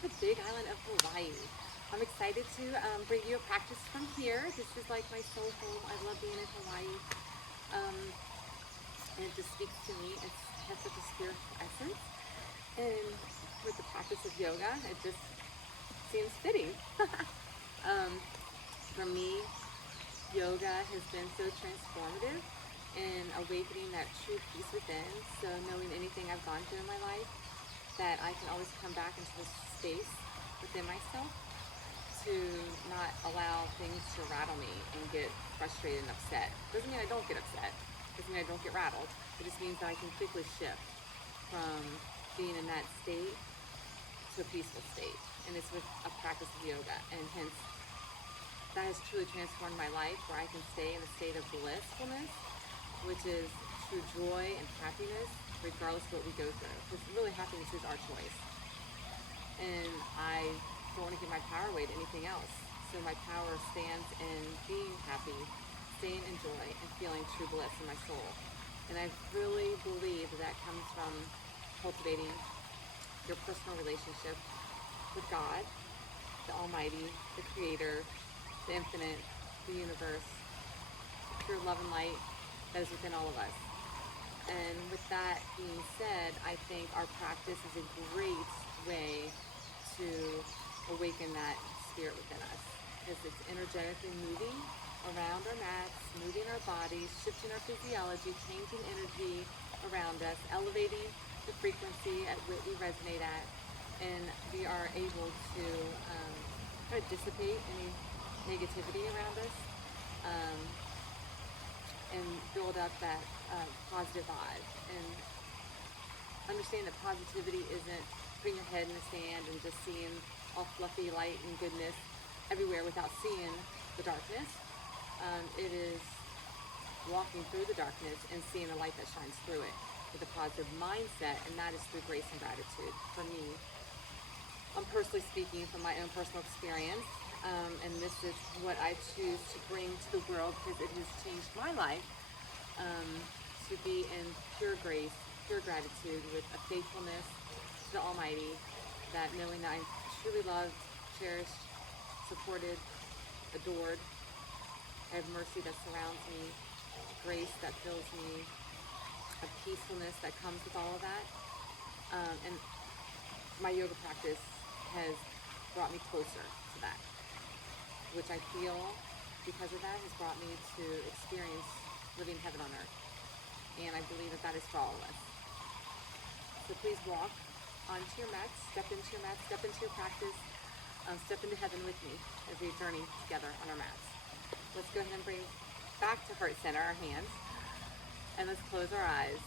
to the big island of Hawaii. I'm excited to bring you a practice from here. This is like my soul home. I love being in Hawaii. And it just speaks to me. It has such a spiritual essence. And with the practice of yoga, it just seems fitting. For me, yoga has been so transformative in awakening that true peace within. So knowing anything I've gone through in my life, that I can always come back into this space within myself to not allow things to rattle me and get frustrated and upset. Doesn't mean I don't get upset. Doesn't mean I don't get rattled. It just means that I can quickly shift from being in that state to a peaceful state. And it's with a practice of yoga. And hence, that has truly transformed my life, where I can stay in a state of blissfulness, which is true joy and happiness, regardless of what we go through. Because really, happiness is our choice. And I don't want to give my power away to anything else. So my power stands in being happy, staying in joy, and feeling true bliss in my soul. And I really believe that comes from cultivating your personal relationship with God, the Almighty, the Creator, the Infinite, the universe, the pure love and light that is within all of us. And with that being said, I think our practice is a great way to awaken that spirit within us, because it's energetically moving around our mats, moving our bodies, shifting our physiology, changing energy around us, elevating the frequency at which we resonate at, and we are able to kind of dissipate any negativity around us, and build up that positive vibe. And understand that positivity isn't putting your head in the sand and just seeing all fluffy light and goodness everywhere without seeing the darkness. It is walking through the darkness and seeing the light that shines through it with a positive mindset, and that is through grace and gratitude. For me, I'm personally speaking from my own personal experience, and this is what I choose to bring to the world, because it has changed my life, to be in pure grace, pure gratitude, with a faithfulness to the Almighty, that knowing that I'm truly loved, cherished, supported, adored. I have mercy that surrounds me, grace that fills me, a peacefulness that comes with all of that. And my yoga practice has brought me closer to that, which I feel, because of that, has brought me to experience living heaven on earth. And I believe that that is for all of us. So please walk onto your mats, step into your mats, step into your practice, step into heaven with me as we journey together on our mats. Let's go ahead and bring back to heart center our hands, and let's close our eyes.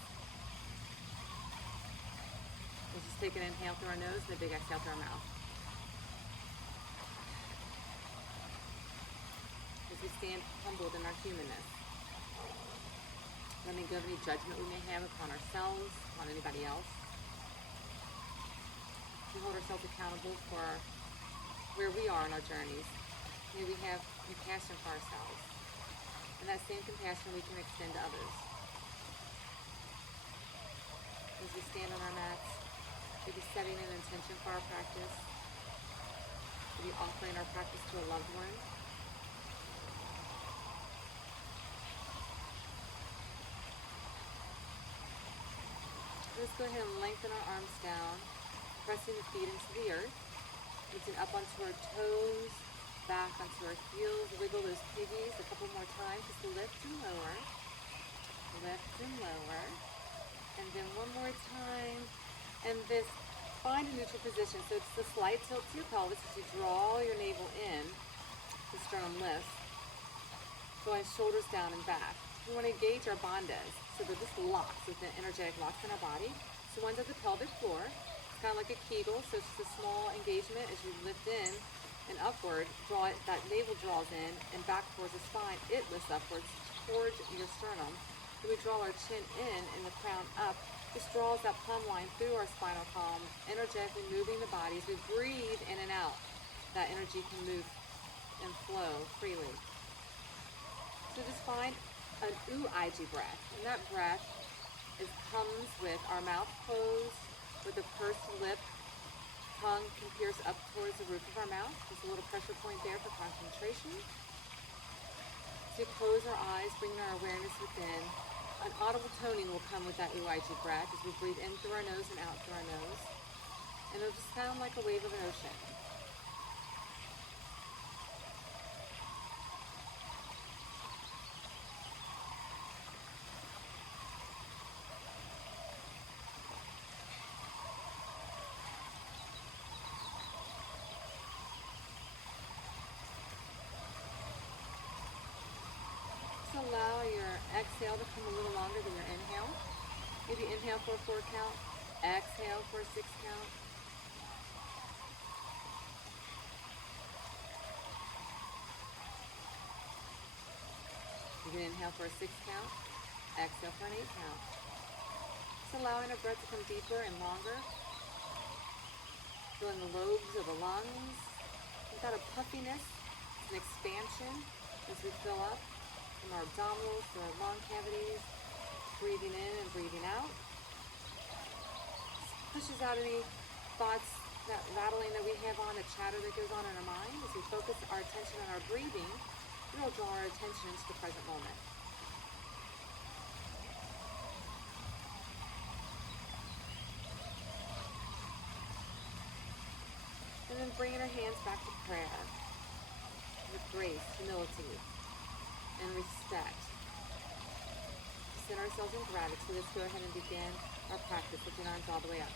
Let's just take an inhale through our nose and a big exhale through our mouth. As we stand humbled in our humanness, letting go of any judgment we may have upon ourselves, on anybody else. We hold ourselves accountable for where we are in our journeys. May we have compassion for ourselves, and that same compassion we can extend to others. As we stand on our mats, maybe setting an intention for our practice, maybe offering our practice to a loved one. Let's go ahead and lengthen our arms down, pressing the feet into the earth, lifting up onto our toes, back onto our heels. Wiggle those piggies a couple more times. Just lift and lower, and then one more time. And this, find a neutral position. So it's the slight tilt to your pelvis as you draw your navel in, the sternum lifts, going shoulders down and back. We want to engage our bandhas, so they're just locks, with the energetic locks in our body. So one's at the pelvic floor. It's kind of like a Kegel, so it's just a small engagement as you lift in and upward. Draw it, that navel draws in and back towards the spine. It lifts upwards towards your sternum. Then we draw our chin in and the crown up. This draws that plumb line through our spinal column, energetically moving the body. As we breathe in and out, that energy can move and flow freely. So just find an Ujjayi breath, and that breath comes with our mouth closed, with a pursed lip, tongue can pierce up towards the roof of our mouth. Just a little pressure point there for concentration. So we close our eyes, bringing our awareness within. An audible toning will come with that UIG breath as we breathe in through our nose and out through our nose. And it'll just sound like a wave of an ocean. Allow your exhale to come a little longer than your inhale. Maybe inhale for a 4 count, exhale for a 6 count. You can inhale for a 6 count, exhale for an 8 count. Just allowing our breath to come deeper and longer. Feeling the lobes of the lungs. We've got a puffiness, an expansion as we fill up. From our abdominals to our lung cavities, breathing in and breathing out. Pushes out any thoughts, that rattling that we have on, the chatter that goes on in our mind. As we focus our attention on our breathing, it'll draw our attention into the present moment. And then bringing our hands back to prayer with grace, humility, and respect. Set ourselves in gratitude. Let's go ahead and begin our practice. Lifting arms all the way up.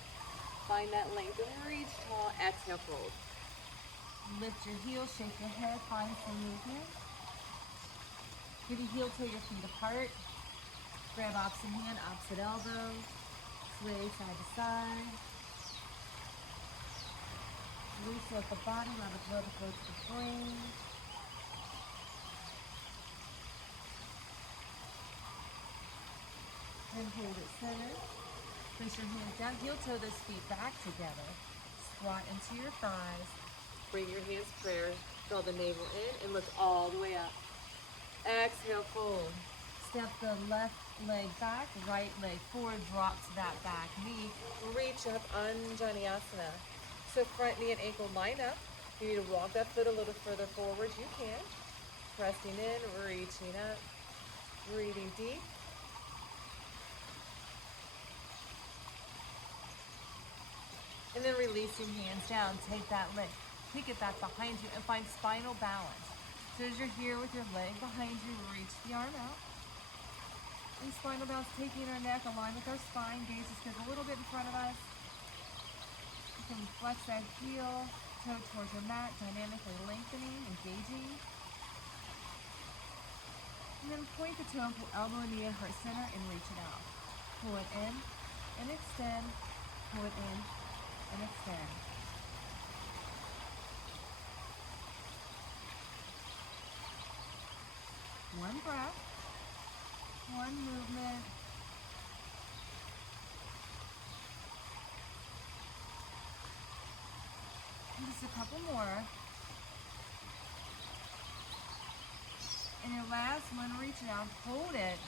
Find that length and reach tall. Exhale, fold. Lift your heels, shake your head, find some movement. Get a heel toe your feet apart. Grab opposite hand, opposite elbow. Sway side to side. Loose at the body, allow the blood to flow to the brain. And hold it centered. Place your hands down. Heel toe those feet back together. Squat into your thighs. Bring your hands prayer. Draw the navel in and look all the way up. Exhale, fold. Step the left leg back, right leg forward. Drop to that back knee. Reach up, Anjaneyasana. So front knee and ankle line up. You need to walk that foot a little further forward. You can. Pressing in, reaching up. Breathing deep. And then releasing hands down, take that leg, kick it back behind you and find spinal balance. So as you're here with your leg behind you, reach the arm out. And spinal balance, taking our neck aligned with our spine, gaze is a little bit in front of us. You can flex that heel, toe towards your mat, dynamically lengthening, engaging. And then point the toe, pull elbow and knee at heart center and reach it out. Pull it in and extend, pull it in and extend. One breath, one movement. And just a couple more. And your last one, reach it out, hold it.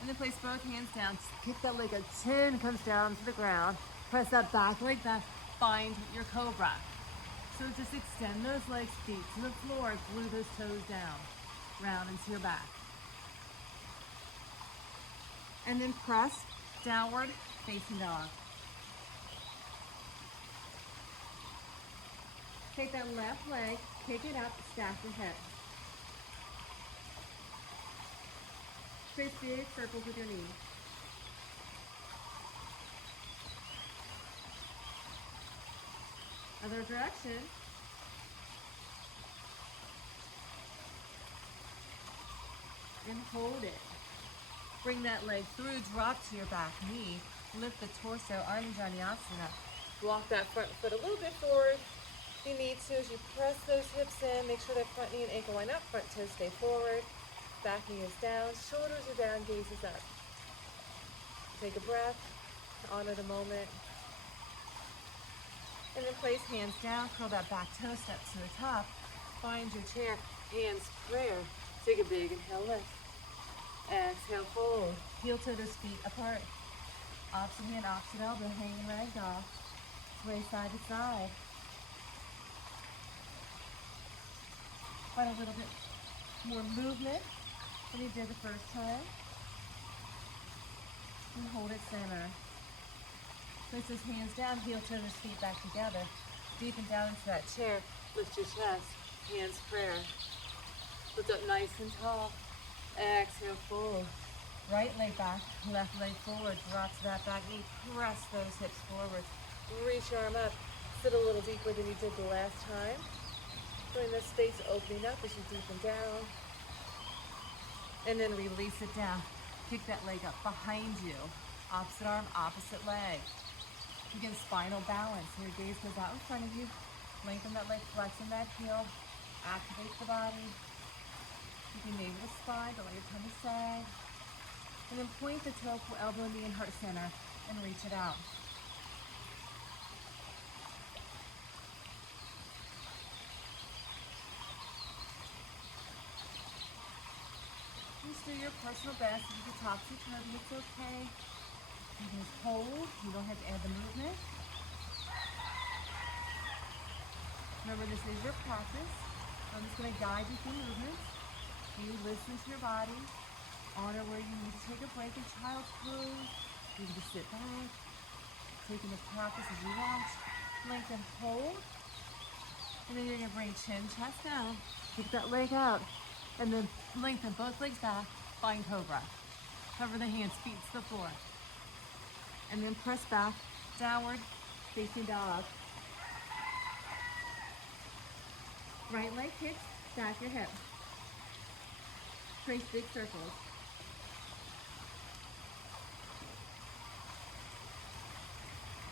And then place both hands down. Kick that leg, a chin comes down to the ground. Press that back leg back. Find your cobra. So just extend those legs, feet to the floor. Glue those toes down. Round into your back. And then press downward facing dog. Take that left leg, kick it up, stack your hips. Trace big circles with your knees. Other direction. And hold it. Bring that leg through, drop to your back knee. Lift the torso, Anjaneyasana. Walk that front foot a little bit forward. If you need to, as you press those hips in, make sure that front knee and ankle line up, front toes stay forward. Back knee is down, shoulders are down, gaze is up. Take a breath, honor the moment. And then place hands down, curl that back toe, step to the top. Find your chair, hands, prayer. Take a big inhale, lift. Exhale, fold. Heel to those feet apart. Opposite hand, opposite elbow, hanging ragdoll. Sway side to side. Find a little bit more movement than you did the first time. And hold it center. Place those hands down, heel toes, feet back together. Deepen down into that chair. Lift your chest, hands prayer. Lift up nice and tall. Exhale, fold. Right leg back, left leg forward. Drop to that back knee. Press those hips forward. Reach your arm up. Sit a little deeper than you did the last time. Feeling the space opening up as you deepen down. And then release it down. Kick that leg up behind you. Opposite arm, opposite leg. Again, spinal balance. Your gaze goes out in front of you. Lengthen that leg, flexing that heel. Activate the body. You can navel the spine, don't let your tummy sag. And then point the toe, elbow, knee, and heart center, and reach it out. Just do your personal best. If you can topsy-turvy, it's okay. You can just hold. You don't have to add the movement. Remember, this is your practice. I'm just going to guide you through movements. You listen to your body. Honor where you need to take a break in child's pose. You can just sit back, taking the practice as you want. Lengthen, hold. And then you're going to bring chin, chest down. Kick that leg out. And then lengthen both legs back. Find cobra. Cover the hands, feet to the floor. And then press back, downward, facing dog. Right leg kicks, back your hip. Trace big circles.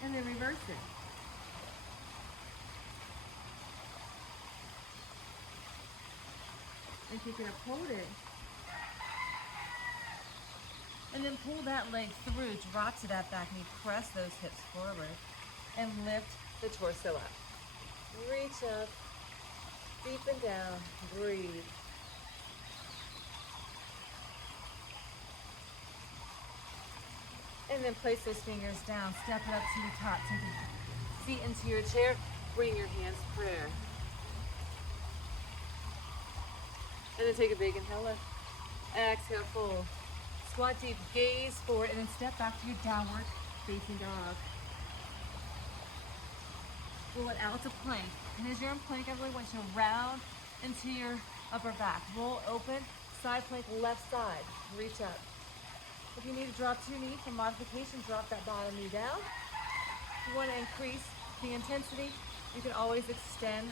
And then reverse it. And if you can hold it. And then pull that leg through, drop to that back knee, press those hips forward, and lift the torso up. Reach up, deepen down, breathe. And then place those fingers down, step it up to the top, take the feet into your chair, bring your hands prayer. And then take a big inhale, lift. Exhale, fold. Squat deep, gaze forward, and then step back to your downward facing dog. Roll it out to plank. And as you're in plank, I really want you to round into your upper back. Roll open, side plank, left side. Reach up. If you need to drop to your knee for modification, drop that bottom knee down. If you want to increase the intensity, you can always extend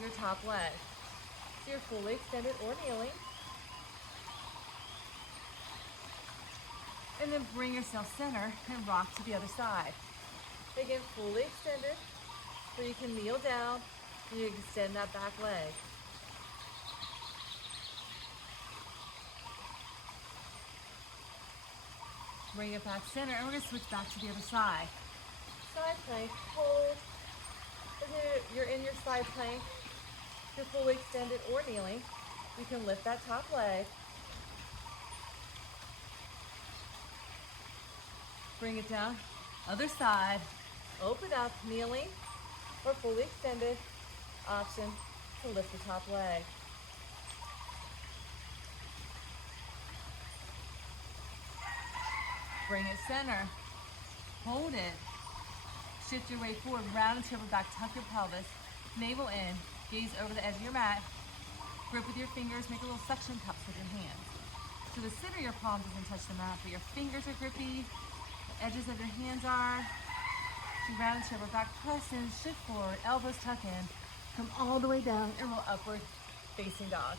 your top leg. So you're fully extended or kneeling. And then bring yourself center and rock to the other side. Again, fully extended, so you can kneel down and you extend that back leg. Bring it back center, and we're going to switch back to the other side. Side plank, hold. If you're in your side plank, if you're fully extended or kneeling, you can lift that top leg. Bring it down, other side, open up, kneeling or fully extended, option to lift the top leg. Bring it center, hold it, shift your weight forward, round into your back, tuck your pelvis, navel in, gaze over the edge of your mat, grip with your fingers, make a little suction cups with your hands. So the center of your palm doesn't touch the mat, but your fingers are grippy, edges of your hands are. You round into your back, press in, shift forward, elbows tuck in, come all the way down and roll upward, facing dog.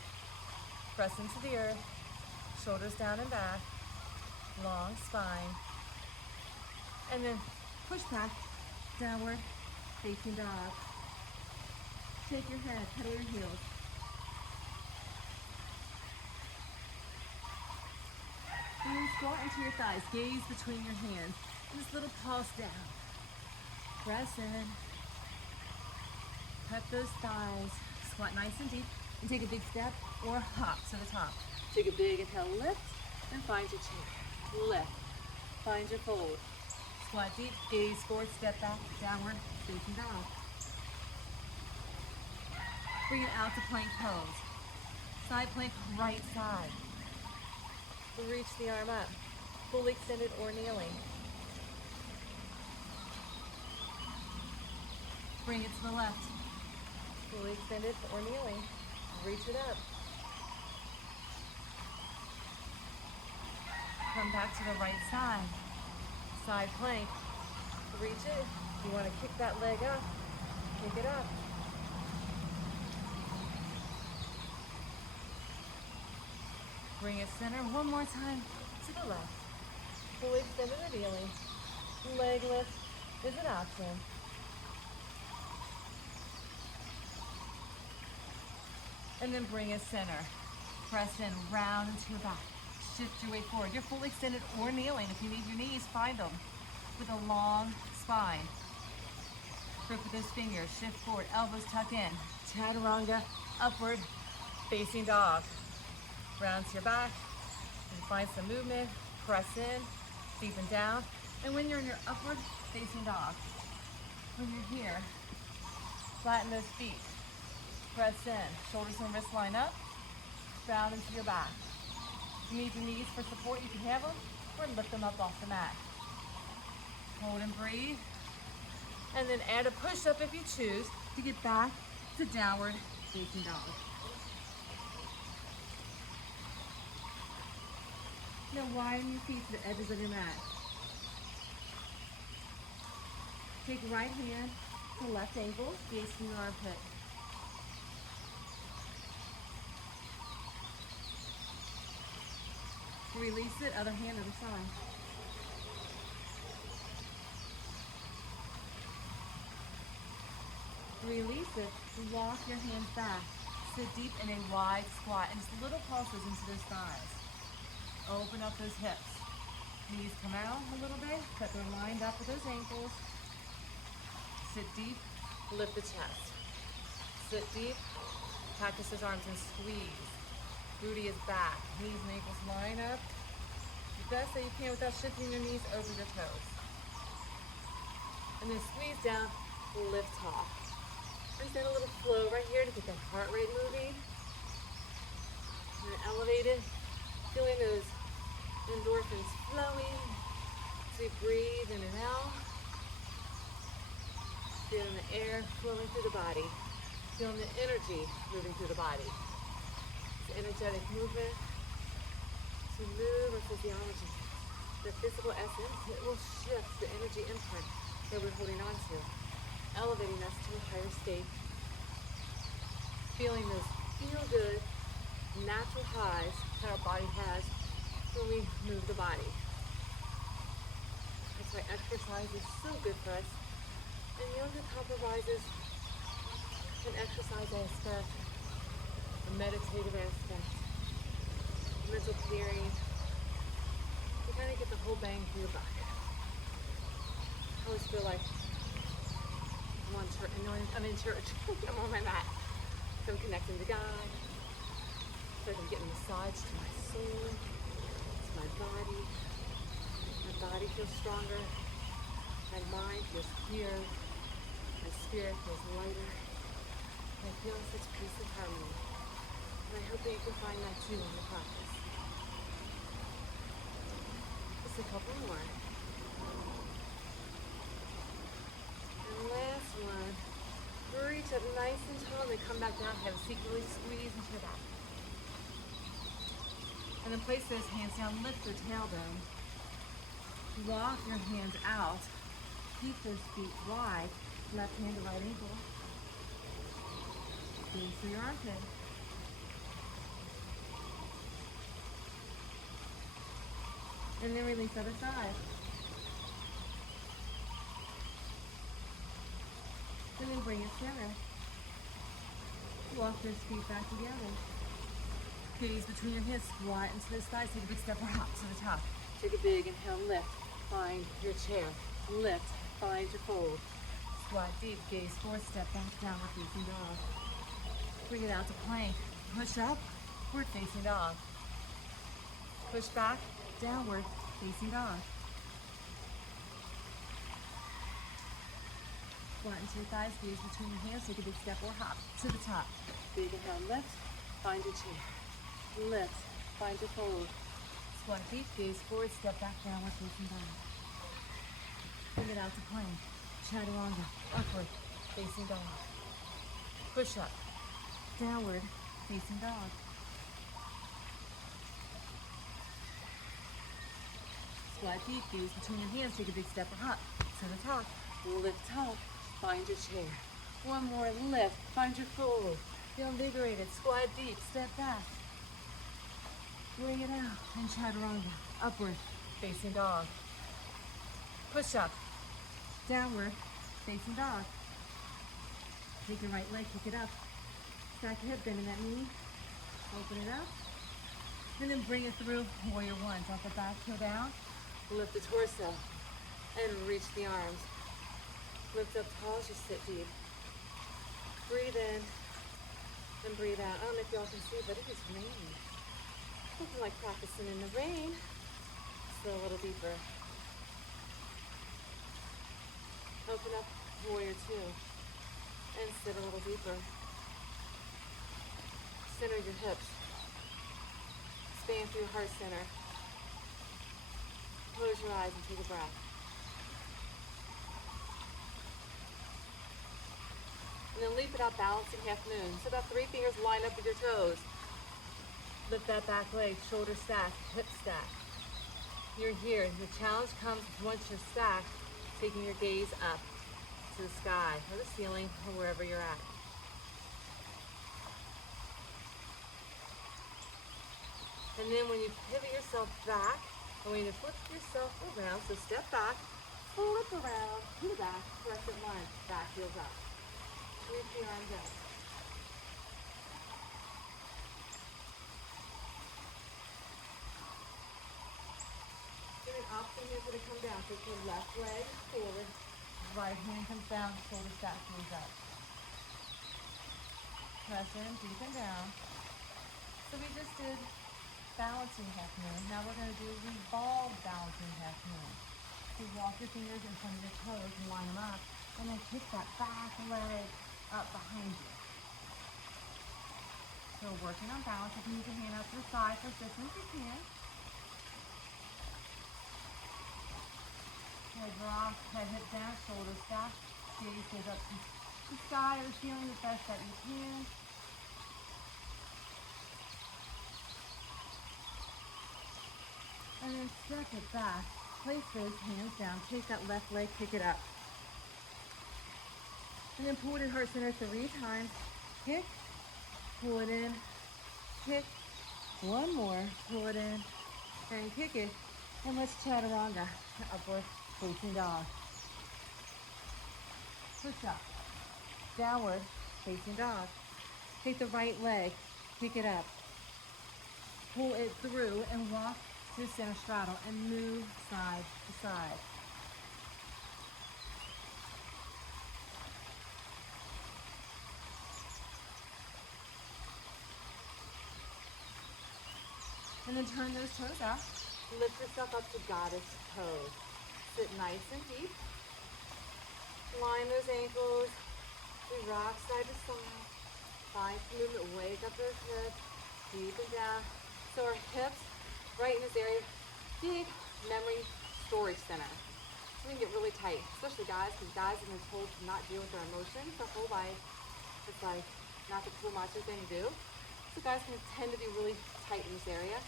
Press into the earth, shoulders down and back, long spine. And then push back, downward, facing dog. Shake your head, pedal your heels. And then squat into your thighs, gaze between your hands. And this little pulse down. Press in. Cut those thighs. Squat nice and deep. And take a big step or hop to the top. Take a big inhale, lift, and find your chair. Lift. Find your fold. Squat deep, gaze forward, step back, downward, facing dog. Bring it out to plank pose. Side plank, right side. Reach the arm up, fully extended or kneeling. Bring it to the left, fully extended or kneeling. Reach it up. Come back to the right side. Side plank, reach it. You want to kick that leg up, kick it up. Bring it center one more time to the left. Fully extended or kneeling. Leg lift is an option. And then bring it center. Press in, round into your back. Shift your weight forward. You're fully extended or kneeling. If you need your knees, find them with a long spine. Grip with those fingers. Shift forward. Elbows tuck in. Chaturanga, upward, facing dog. Round to your back. And find some movement. Press in, deepen down. And when you're in your upward facing dog, when you're here, flatten those feet. Press in. Shoulders and wrists line up. Round into your back. If you need your knees for support, you can have them, or lift them up off the mat. Hold and breathe. And then add a push-up if you choose to get back to downward facing dog. Now widen your feet to the edges of your mat. Take right hand to left ankle, facing your armpit. Release it, other hand, other side. Release it, walk your hands back. Sit deep in a wide squat and just little pulses into those thighs. Open up those hips. Knees come out a little bit, but they're lined up with those ankles. Sit deep, lift the chest. Sit deep, practice those arms and squeeze. Booty is back, knees and ankles line up. The best that you can without shifting your knees over your toes. And then squeeze down, lift off. Just add a little flow right here to get that heart rate moving. And then elevate it, feeling those endorphins flowing. So you breathe in and out. Feeling the air flowing through the body. Feeling the energy moving through the body. Energetic movement to move our physiology. The physical essence, it will shift the energy imprint that we're holding on to, elevating us to a higher state. Feeling those feel good, natural highs that our body has when we move the body. That's why exercise is so good for us. And yoga compromises an exercise aspect, a meditative aspect, mental clearing. You kind of get the whole bang for your buck. I always feel like I'm in church. I'm on my mat. So I'm connecting to God. So I'm getting a massage to my soul, to my body. My body feels stronger. My mind feels clear. My spirit feels lighter. I feel such peace and harmony. And I hope that you can find that too in your practice. Just a couple more. And last one. Reach up nice and tall and then come back down. Have a seat, really squeeze into your back. And then place those hands down, lift your tailbone. Walk your hands out. Keep those feet wide. Left hand to right ankle. Gaze through your armpit. And then release other side. And then bring it center. Walk those feet back together. Gaze between your hips, squat into those thighs. Take a big step up to the top. Take a big inhale, lift. Find your chair. Lift. Find your fold. Squat deep. Gaze forward. Step back, downward facing dog. Bring it out to plank. Push up. Forward facing dog. Push back. Downward facing dog. Squat into your thighs, gaze between your hands, take a big step or hop to the top. Big inhale, lift, find your chair. Lift, find your fold. Squat deep, gaze forward, step back, downward facing dog. Bring it out to plank. Chaturanga, upward facing dog. Push up, downward facing dog. Squat deep, gaze between your hands, take a big step or hop to the top. Lift up, find your chair. One more, lift, find your fold. Feel invigorated, squat deep, step back. Bring it out, and chaturanga, upward, facing dog. Push up, downward, facing dog. Take your right leg, kick it up. Stack your hip, bend in that knee. Open it up. And then bring it through, warrior one. Drop the back heel down. Lift the torso, and reach the arms. Lift up tall as you sit deep. Breathe in, and breathe out. I don't know if y'all can see, but it is raining. Something like practicing in the rain. Just a little deeper. Open up warrior two and sit a little deeper. Center your hips. Expand through your heart center. Close your eyes and take a breath. And then leap it out, balancing half moon. So about 3 fingers line up with your toes. Lift that back leg, shoulder stack, hip stack. You're here. The challenge comes once you're stacked, taking your gaze up to the sky or the ceiling or wherever you're at. And then when you pivot yourself back, I want you to flip yourself around. So step back, flip around to the back, crescent lunge, back heels up. Reach your arms out. Option here for to come down. Take your left leg forward, right hand comes down, shoulder stack, knees up. Press in, deep and down. So we just did balancing half moon. Now we're going to do revolve balancing half moon. So walk your fingers in front of your toes and line them up, and then kick that back leg up behind you. So working on balance. If you need your hand out to the side for assistance, you can. Head drop, head hip down, shoulder stack, gaze goes up to the sky or feeling the best that you can. And then step it back, place those hands down, take that left leg, kick it up. And then pull it in heart center 3 times, kick, pull it in, kick, one more, pull it in, and kick it. And let's chaturanga, upward facing dog. Push up, downward facing dog. Take the right leg, kick it up. Pull it through and walk to center straddle and move side to side. And then turn those toes out. Lift yourself up to goddess pose. Sit nice and deep. Line those ankles. We rock side to side. Find some movement. Wake up those hips. Deep and down. So our hips, right in this area, big memory storage center. So we can get really tight, especially guys, because guys have been told to not deal with their emotions their whole life. It's like not the cool macho thing to do. So guys can tend to be really tight in this area.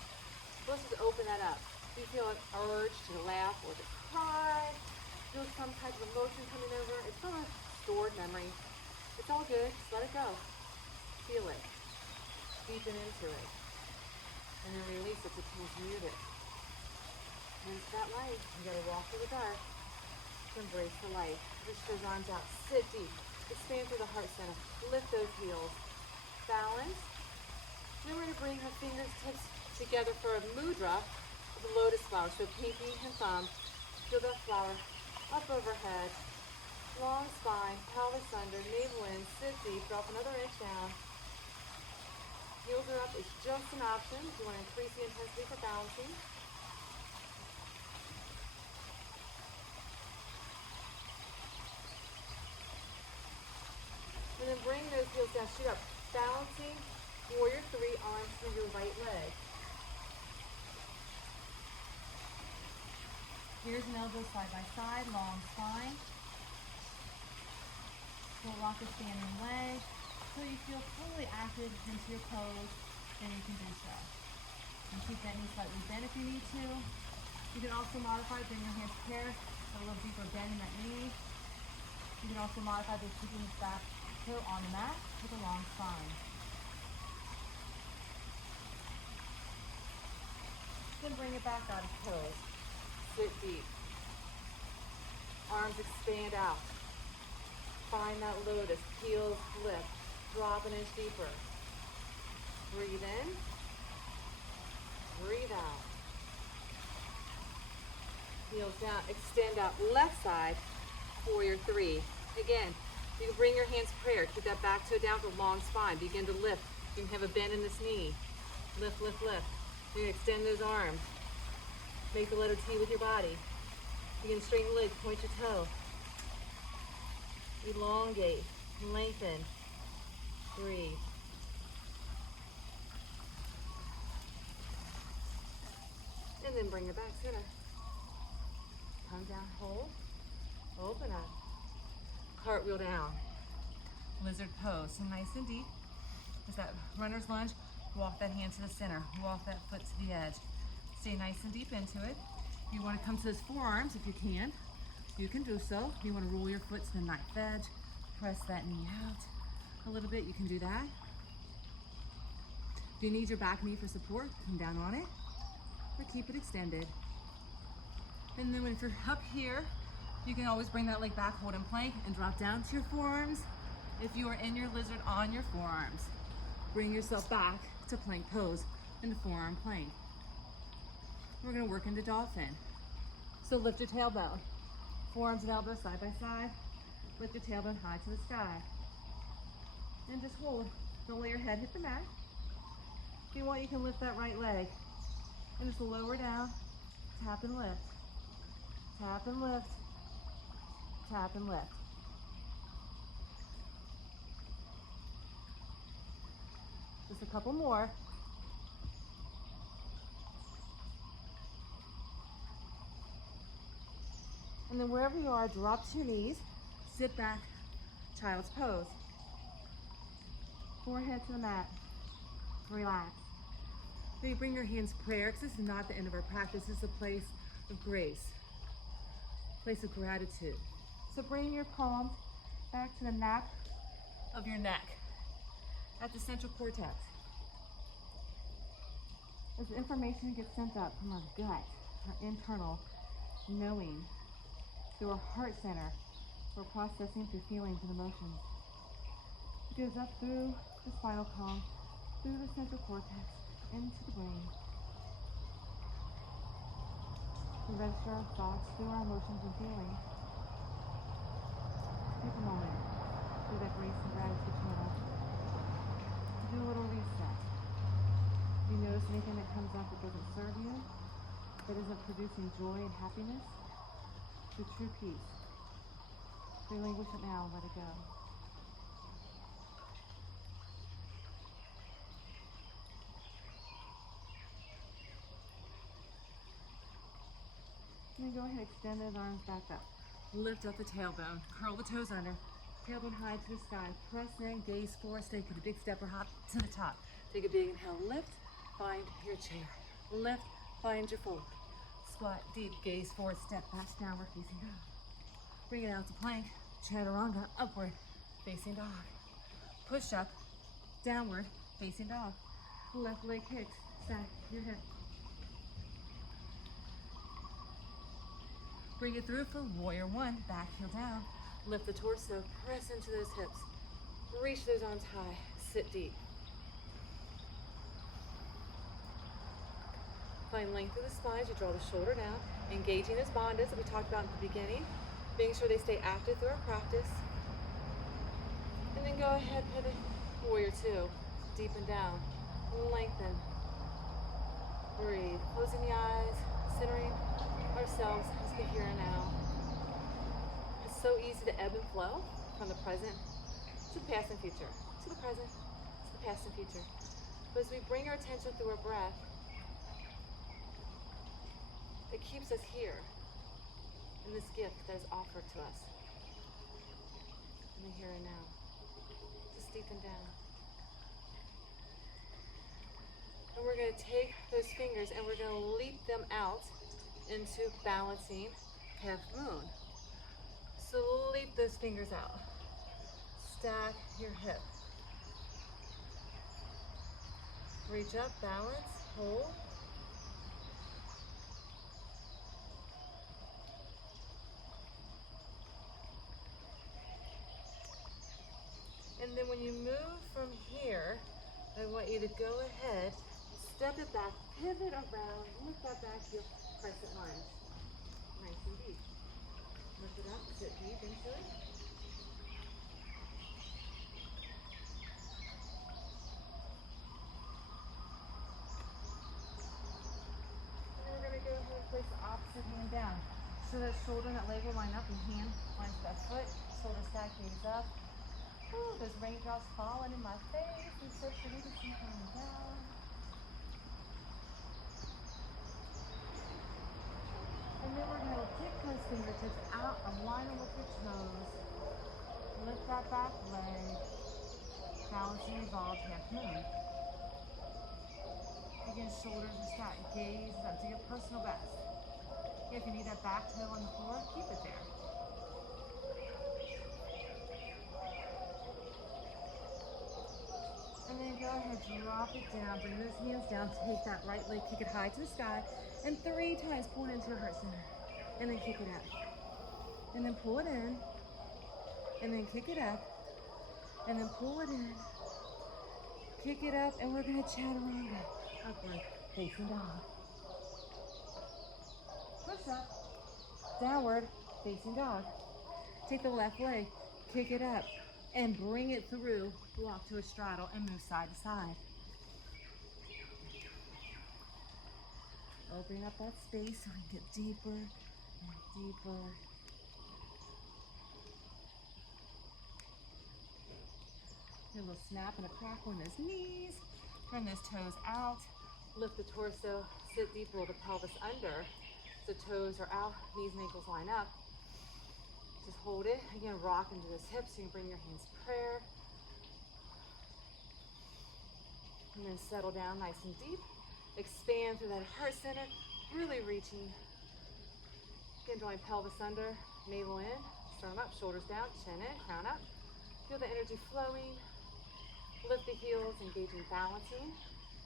So let's just open that up. If you feel an urge to laugh or to cry, feel some type of emotion coming over, it's not a stored memory. It's all good. Just let it go. Feel it. Deepen into it. And then release it to transmute it. Into that light. You gotta walk through the dark to embrace the light. Reach those arms out. Sit deep. Expand through the heart center. Lift those heels. Balance. Then we're gonna bring our fingertips together for a mudra of the lotus flower. So pinky and thumb. Feel that flower up overhead. Long spine, pelvis under, navel in, sit deep, drop another inch down. Heels are up is just an option if you want to increase the intensity for balancing. then bring those heels down, shoot up. Balancing warrior 3 onto your right leg. Here's an elbow side by side, long spine. We'll rock a standing leg so you feel fully active into your pose, then you can do so. And keep that knee slightly bent if you need to. You can also modify, bring your hands to prayer, a little deeper bend in that knee. You can also modify by keeping the back toe on the mat with a long spine. Then bring it back out of pose. Sit deep. Arms expand out. Find that lotus. Heels lift. Drop an inch deeper. Breathe in. Breathe out. Heels down. Extend out. Left side. Warrior 3. Again, you can bring your hands to prayer. Keep that back toe down with a long spine. Begin to lift. You can have a bend in this knee. Lift, lift, lift. You can extend those arms. Make the letter T with your body. Begin to straighten the legs. Point your toe. Elongate. Lengthen. Breathe. And then bring it back center. Come down, hold. Open up. Cartwheel down. Lizard pose. So nice and deep. Just that runner's lunge. Walk that hand to the center. Walk that foot to the edge. Stay nice and deep into it. You want to come to those forearms if you can do so. You want to roll your foot to the knife edge. Press that knee out a little bit. You can do that. If you need your back knee for support, come down on it or keep it extended. And then if you're up here, you can always bring that leg back, hold in plank, and drop down to your forearms. If you are in your lizard, on your forearms. Bring yourself back to plank pose into forearm plank. We're going to work into dolphin. So lift your tailbone. Forearms and elbows side by side. Lift your tailbone high to the sky. And just hold. Don't let your head hit the mat. If you want, you can lift that right leg. And just lower down. Tap and lift. Tap and lift. Tap and lift. Just a couple more. And then wherever you are, drop to your knees, sit back, child's pose. Forehead to the mat, relax. Then you bring your hands to prayer, because this is not the end of our practice. This is a place of grace, place of gratitude. So bring your palms back to the nape of your neck, at the central cortex. As information gets sent up from our gut, our internal knowing, through our heart center, we're processing through feelings and emotions. It goes up through the spinal column, through the central cortex, into the brain. We register our thoughts through our emotions and feelings. Take a moment through that grace and gratitude channel to do a little reset. If you notice anything that comes up that doesn't serve you, that isn't producing joy and happiness, the true peace. Relinquish it now and let it go. And then go ahead, extend those arms back up. Lift up the tailbone, curl the toes under, tailbone high to the sky. Press in, gaze forward, stay for the big step or hop to the top. Take a big inhale, lift, find your chair. Lift, find your forward. Squat deep, gaze forward, step back, downward facing dog. Bring it out to plank, chaturanga, upward facing dog. Push up, downward facing dog. Left leg kicks, stack your hip. Bring it through for warrior 1, back heel down. Lift the torso, press into those hips. Reach those arms high, sit deep. Find length through the spine as you draw the shoulder down, engaging those bandhas that we talked about in the beginning, making sure they stay active through our practice. And then go ahead, pivot, warrior 2, deepen down, lengthen, breathe, closing the eyes, centering ourselves as the here and now. It's so easy to ebb and flow from the present to the past and future, to the present, to the past and future. But as we bring our attention through our breath, it keeps us here in this gift that is offered to us in the here and now. Just deepen down. And we're going to take those fingers and we're going to leap them out into balancing half moon. So leap those fingers out. Stack your hip. Reach up, balance, hold. And then when you move from here, I want you to go ahead, step it back, pivot around, lift that back heel, crescent lunge. Nice and deep. Lift it up, sit deep into it. And then we're going to go ahead and place the opposite hand down. So that shoulder and that leg will line up and hand lines that foot, shoulder stack, gaze up. Ooh, those raindrops falling in my face. It's so pretty to see coming down. And then we're going to kick those fingertips out, align them with your toes. Lift that back leg. Balance and revolve half moon. Again, shoulders are stacked. Gaze up. Do your personal best. If you need that back toe on the floor, keep it there. And then go ahead, drop it down, bring those hands down, take that right leg, kick it high to the sky, and 3 times pull it into your heart center. And then kick it up. And then pull it in, and then kick it up, and then pull it in, kick it up, and we're gonna chaturanga. Upward, facing dog. Push up, downward, facing dog. Take the left leg, kick it up, and bring it through, walk to a straddle, and move side to side. Open up that space so we can get deeper and deeper. Get a little snap and a crackle in those knees. Turn those toes out. Lift the torso, sit deep, roll the pelvis under. So toes are out, knees and ankles line up. Just hold it. Again, rock into those hips. You can bring your hands to prayer. And then settle down nice and deep. Expand through that heart center, really reaching. Again, drawing pelvis under, navel in, sternum up, shoulders down, chin in, crown up. Feel the energy flowing. Lift the heels, engaging balancing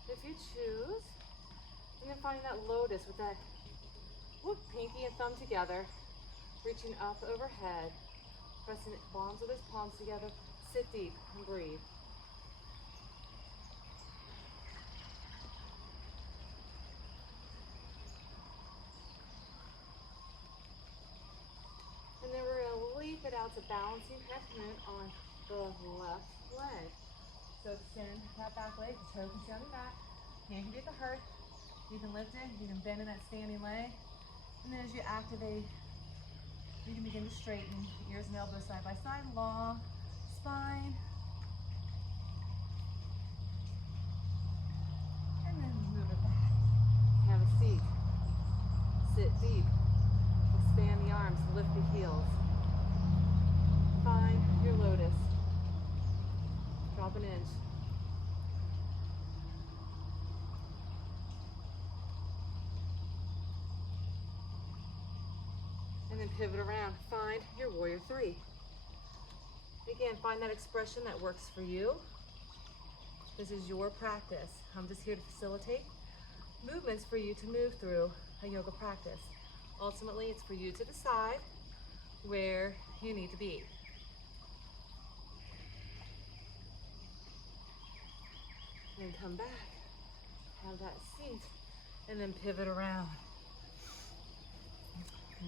if you choose. And then finding that lotus with that pinky and thumb together, reaching up overhead, pressing palms of those palms together. Sit deep and breathe. And then we're going to leap it out to balancing half moon on the left leg. So extend that back leg, the toe can stay on your mat, hand can be at the heart. You can lift it, you can bend in that standing leg. And then as you activate, you can begin to straighten ears and elbows side by side, long spine. And then move it back. Have a seat. Sit deep. Expand the arms, lift the heels. Find your lotus. Drop an inch. And then pivot around. Find your warrior 3. Again, find that expression that works for you. This is your practice. I'm just here to facilitate movements for you to move through a yoga practice. Ultimately, it's for you to decide where you need to be. And come back, have that seat, and then pivot around.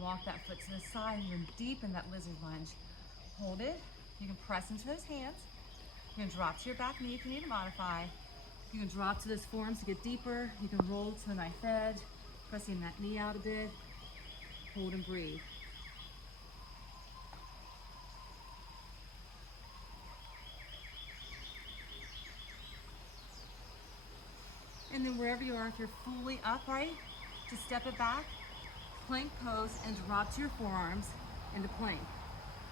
Walk that foot to the side and then deepen that lizard lunge. Hold it. You can press into those hands. You can drop to your back knee if you need to modify. You can drop to those forearms to get deeper. You can roll to the knife edge, pressing that knee out a bit. Hold and breathe. wherever you are, if you're fully upright, just step it back, plank pose, and drop to your forearms into plank.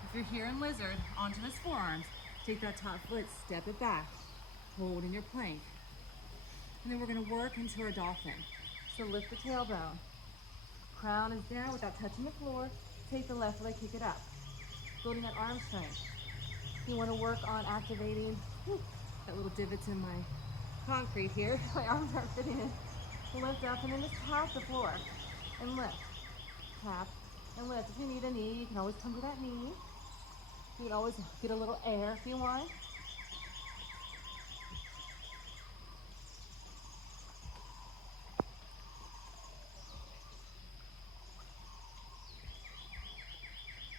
If you're here in lizard, onto those forearms, take that top foot, step it back, hold in your plank. And then we're gonna work into our dolphin. So lift the tailbone. Crown is down without touching the floor. Take the left leg, kick it up. Building that arm strength. You wanna work on activating that little divots in my concrete here. My arms aren't fitting in. Lift up and then just tap the floor and lift. Tap and lift. If you need a knee, you can always come to that knee. You can always get a little air if you want.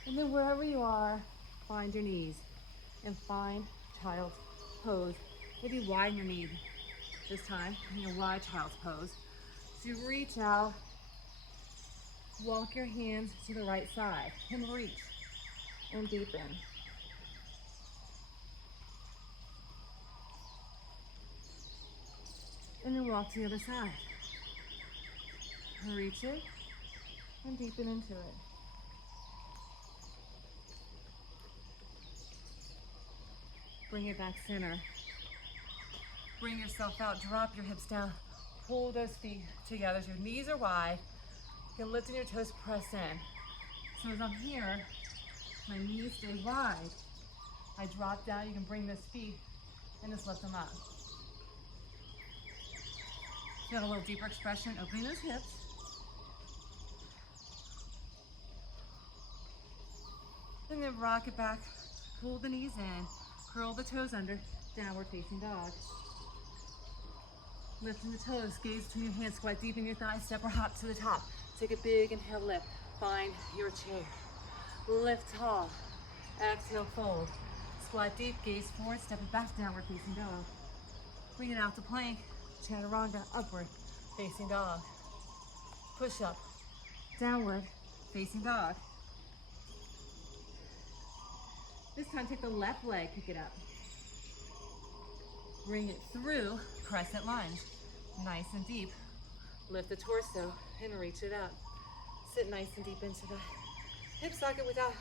And then wherever you are, find your knees and find child's pose. Maybe widen your knee this time in your wide child's pose. So you reach out, walk your hands to the right side and reach and deepen. And then walk to the other side. Reach it and deepen into it. Bring it back center. Bring yourself out, drop your hips down. Pull those feet together so your knees are wide. You can lift in your toes, press in. So as I'm here, my knees stay wide. I drop down, you can bring those feet and just lift them up. You have a little deeper expression, opening those hips. And then rock it back, pull the knees in, curl the toes under, downward facing dog. Lifting the toes, gaze between your hands, squat deep in your thighs, step or hop to the top. Take a big inhale, lift, find your chair. Lift tall, exhale, fold. Squat deep, gaze forward, step it back, downward facing dog. Bring it out to plank, Chaturanga, upward facing dog. Push up, downward facing dog. This time take the left leg, pick it up. Bring it through, crescent lunge. Nice and deep. Lift the torso and reach it up. Sit nice and deep into the hip socket without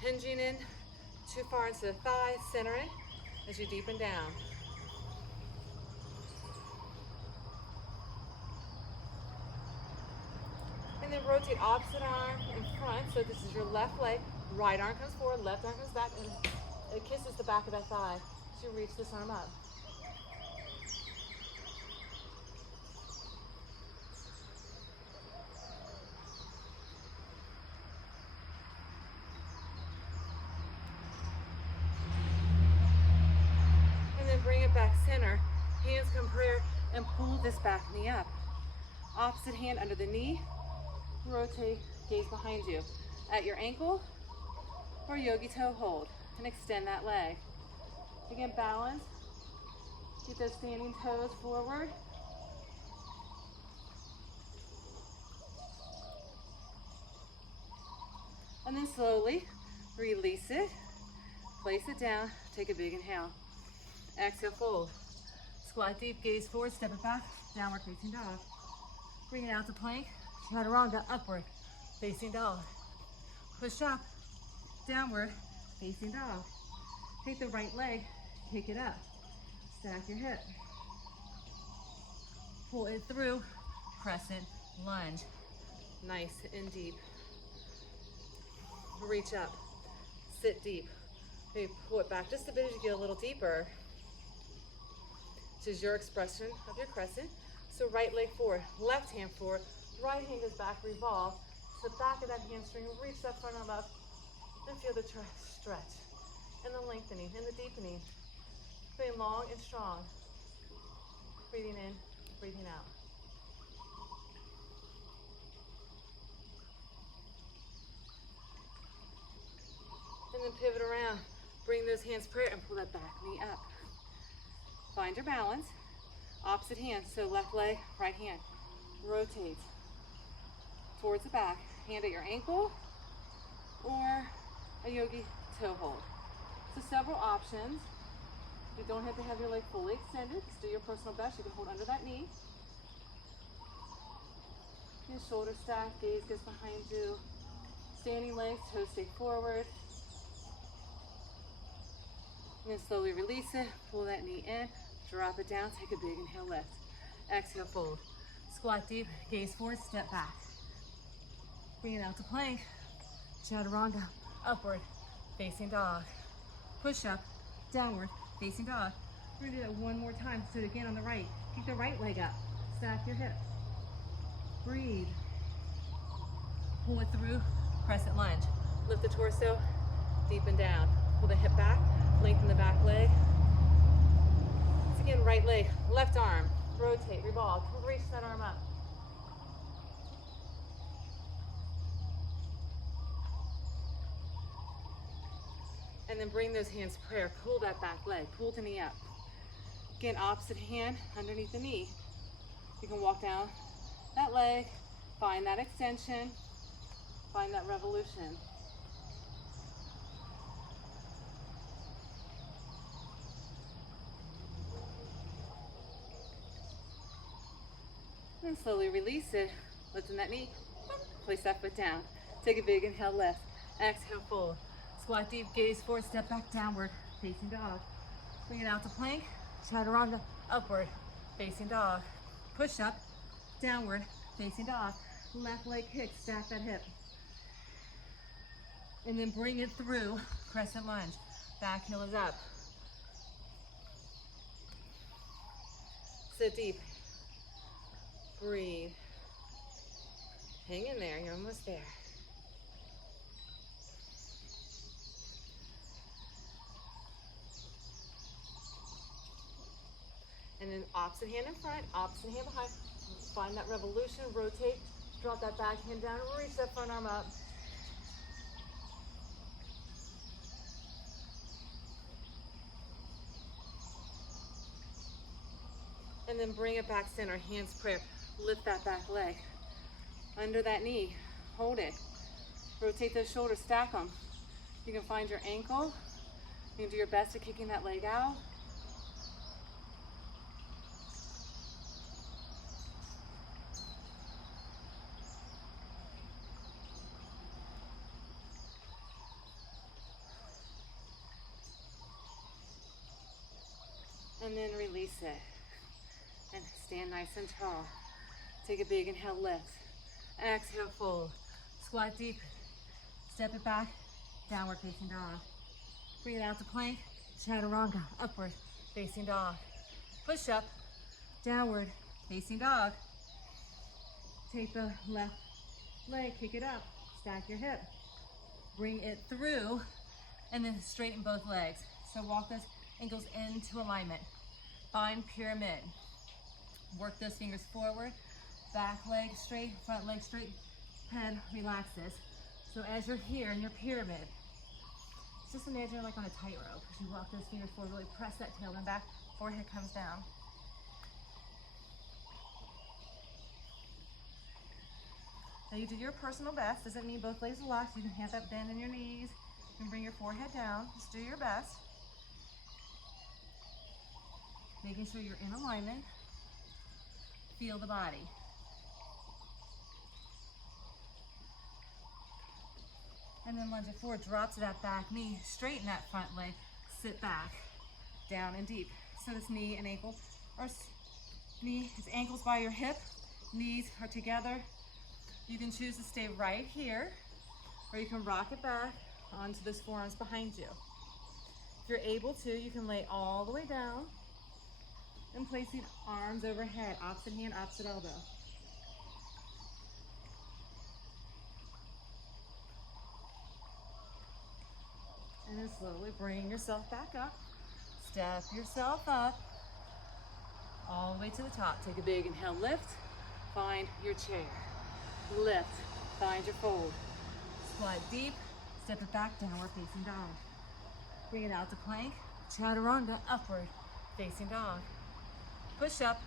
hinging in too far into the thigh. Center it as you deepen down. And then rotate opposite arm in front. So this is your left leg. Right arm comes forward, left arm comes back, and it kisses the back of that thigh. So you reach this arm up. And then bring it back center. Hands come prayer and pull this back knee up. Opposite hand under the knee. Rotate, gaze behind you. At your ankle or yogi toe hold and extend that leg. Again, balance. Get those standing toes forward. And then slowly release it. Place it down. Take a big inhale. Exhale, fold. Squat deep, gaze forward, step it back. Downward facing dog. Bring it out to plank. Chaturanga, upward facing dog. Push up, downward facing dog. Take the right leg, kick it up. Stack your hip. Pull it through, crescent lunge. Nice and deep. Reach up, sit deep. Maybe pull it back just a bit as you get a little deeper. This is your expression of your crescent. So right leg forward, left hand forward, right hand is back, revolve. The back of that hamstring, reach that front arm up and feel the stretch and the lengthening and the deepening. Staying long and strong. Breathing in, breathing out. And then pivot around. Bring those hands prayer and pull that back knee up. Find your balance. Opposite hand, so left leg, right hand. Rotate towards the back. Hand at your ankle or a yogi toe hold. So several options. You don't have to have your leg fully extended. Just do your personal best. You can hold under that knee. Your shoulder stack, gaze goes behind you. Standing legs, toes stay forward. And then slowly release it, pull that knee in, drop it down, take a big inhale, lift. Exhale, fold. Squat deep, gaze forward, step back. Bring it out to plank. Chaturanga, upward, facing dog. Push up, downward, facing dog. We're gonna do that one more time. So again on the right, keep the right leg up. Stack your hip. Breathe. Pull it through, crescent lunge. Lift the torso, deepen down. Pull the hip back, lengthen the back leg. Once again, right leg, left arm, rotate, revolve, reach that arm up. And then bring those hands prayer, pull that back leg, pull the knee up. Again, opposite hand underneath the knee. You can walk down that leg, find that extension, find that revolution. And slowly release it, lifting that knee, place that foot down. Take a big inhale, lift. Exhale, fold. Squat deep, gaze forward, step back, downward, facing dog. Bring it out to plank, chaturanga, upward, facing dog. Push up, downward, facing dog. Left leg kick, stack that hip. And then bring it through, crescent lunge. Back heel is up. Sit deep. Breathe. Hang in there, you're almost there. And then opposite hand in front, opposite hand behind. Find that revolution, rotate, drop that back hand down, reach that front arm up. And then bring it back center, hands prayer. Lift that back leg. Under that knee, hold it. Rotate those shoulders, stack them. You can find your ankle. You can do your best at kicking that leg out. And then release it. And stand nice and tall. Take a big inhale, lift. Exhale, fold. Squat deep. Step it back. Downward facing dog. Bring it out to plank. Chaturanga, upward facing dog. Push up. Downward facing dog. Take the left leg, kick it up. Stack your hip. Bring it through and then straighten both legs. So walk those ankles into alignment. Find pyramid. Work those fingers forward. Back leg straight, front leg straight. Head relaxes. So as you're here in your pyramid, just imagine like on a tightrope. As you walk those fingers forward, really press that tailbone back, forehead comes down. Now you do your personal best. Doesn't mean both legs are locked. You can have that bend in your knees. You can bring your forehead down. Just do your best. Making sure you're in alignment. Feel the body. And then lunge it forward, drop to that back knee, straighten that front leg, sit back, down and deep. So this knee and ankle, or knee is ankles by your hip, knees are together. You can choose to stay right here, or you can rock it back onto those forearms behind you. If you're able to, you can lay all the way down and placing arms overhead, opposite hand, opposite elbow. And then slowly bring yourself back up. Step yourself up all the way to the top. Take a big inhale, lift. Find your chair. Lift, find your fold. Squat deep, step it back, downward facing dog. Bring it out to plank. Chaturanga, upward facing dog. Push up,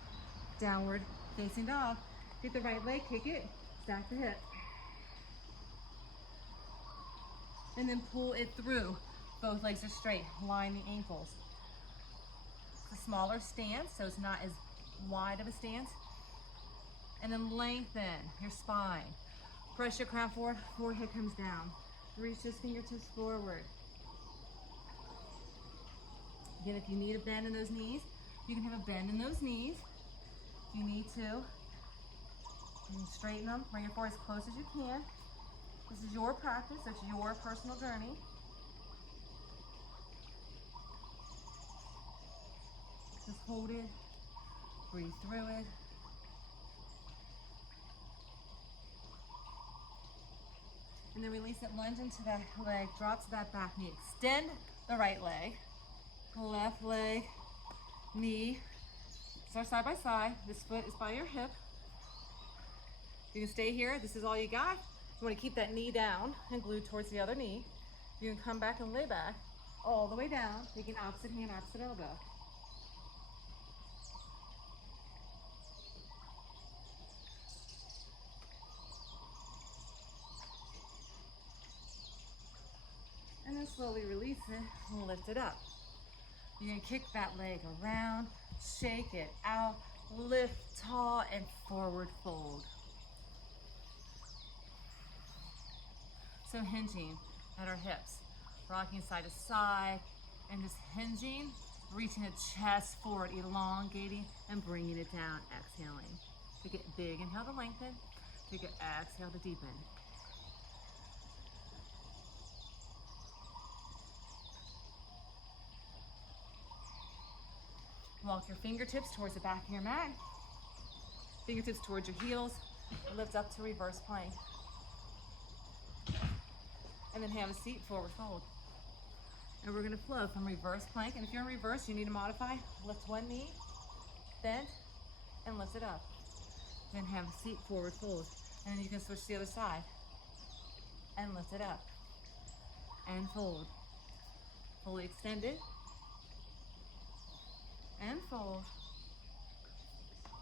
downward facing dog. Get the right leg, kick it, stack the hip. And then pull it through. Both legs are straight, line the ankles. It's a smaller stance, so it's not as wide of a stance. And then lengthen your spine. Press your crown forward, forehead comes down. Reach those fingertips forward. Again, if you need a bend in those knees, you can have a bend in those knees. If you need to, you can straighten them, bring your forehead as close as you can. This is your practice, it's your personal journey. Just hold it, breathe through it. And then release it, lunge into that leg, drop to that back knee. Extend the right leg, left leg, knee. Start side by side. This foot is by your hip. You can stay here. This is all you got. You want to keep that knee down and glued towards the other knee. You can come back and lay back all the way down, taking opposite hand, opposite elbow. And then slowly release it and lift it up. You're gonna kick that leg around, shake it out, lift tall and forward fold. So hinging at our hips, rocking side to side, and just hinging, reaching the chest forward, elongating and bringing it down, exhaling. Take it big, inhale to lengthen, take it exhale to deepen. Walk your fingertips towards the back of your mat. Fingertips towards your heels. Lift up to reverse plank. And then have a seat, forward fold. And we're gonna flow from reverse plank. And if you're in reverse, you need to modify. Lift one knee, bend, and lift it up. Then have a seat, forward fold. And then you can switch to the other side. And lift it up. And fold. Fully extended. And fold.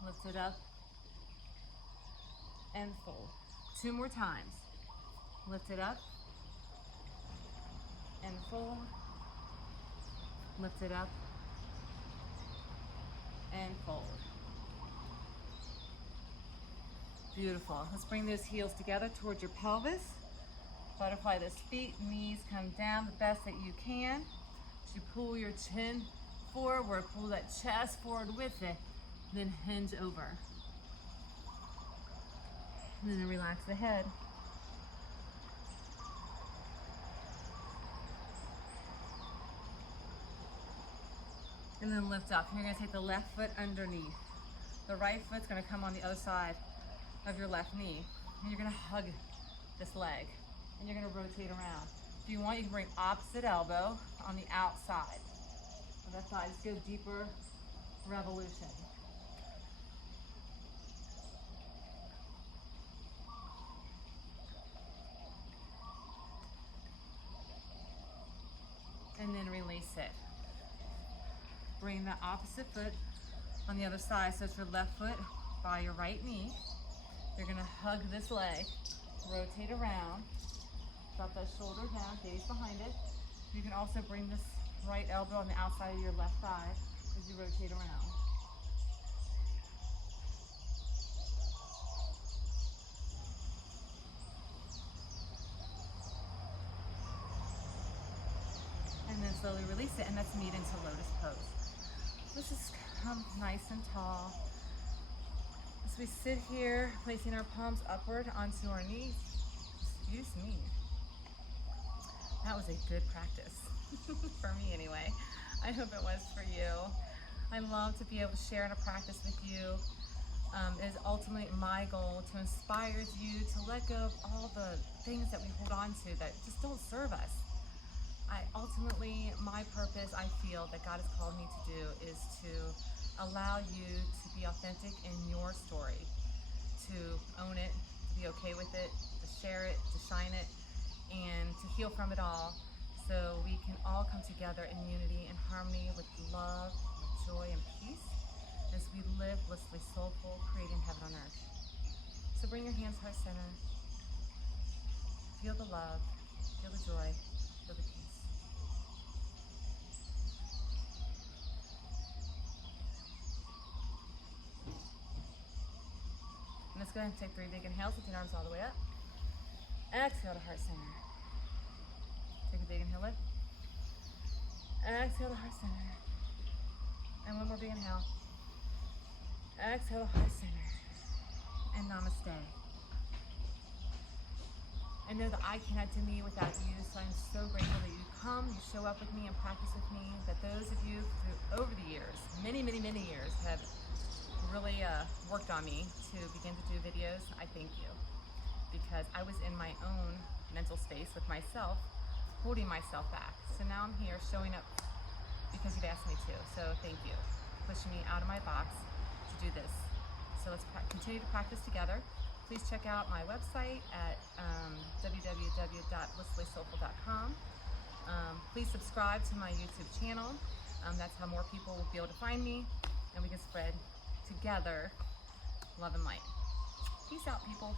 Lift it up. And fold. 2 more times. Lift it up. And fold. Lift it up. And fold. Beautiful. Let's bring those heels together towards your pelvis. Butterfly those feet, knees come down the best that you can. As you pull your chin forward, pull that chest forward with it, then hinge over. And then relax the head. And then lift up. You're gonna take the left foot underneath. The right foot's gonna come on the other side of your left knee. And you're gonna hug this leg. And you're gonna rotate around. If you want, you can bring opposite elbow on the outside. On that side, just go deeper revolution. And then release it. Bring the opposite foot on the other side. So it's your left foot by your right knee. You're gonna hug this leg, rotate around, drop that shoulder down, gaze behind it. You can also bring this right elbow on the outside of your left thigh as you rotate around. And then slowly release it, and that's meet into lotus pose. Let's just come nice and tall. As we sit here, placing our palms upward onto our knees. Excuse me. That was a good practice, for me anyway. I hope it was for you. I love to be able to share in a practice with you. It is ultimately my goal to inspire you to let go of all the things that we hold on to that just don't serve us. Ultimately, my purpose, I feel, that God has called me to do is to allow you to be authentic in your story, to own it, to be okay with it, to share it, to shine it, and to heal from it all, so we can all come together in unity and harmony with love, with joy, and peace as we live blissfully soulful, creating heaven on earth. So bring your hands heart center. Feel the love, feel the joy, feel the peace. go ahead and take 3 big inhales. Lift your arms all the way up. Exhale to heart center. Take a big inhale, lift. Exhale to heart center. And one more big inhale. Exhale to heart center. And namaste. I know that I cannot do me without you, so I'm so grateful that you come, you show up with me and practice with me, that those of you who over the years, many, many, many years, have really worked on me to begin to do videos. I thank you, because I was in my own mental space with myself, holding myself back. So now I'm here showing up because you've asked me to, so thank you, pushing me out of my box to do this. So let's continue to practice together. Please check out my website at www.blissfullysoulful.com. Please subscribe to my YouTube channel. That's how more people will be able to find me, and we can spread together love and light. Peace out, people.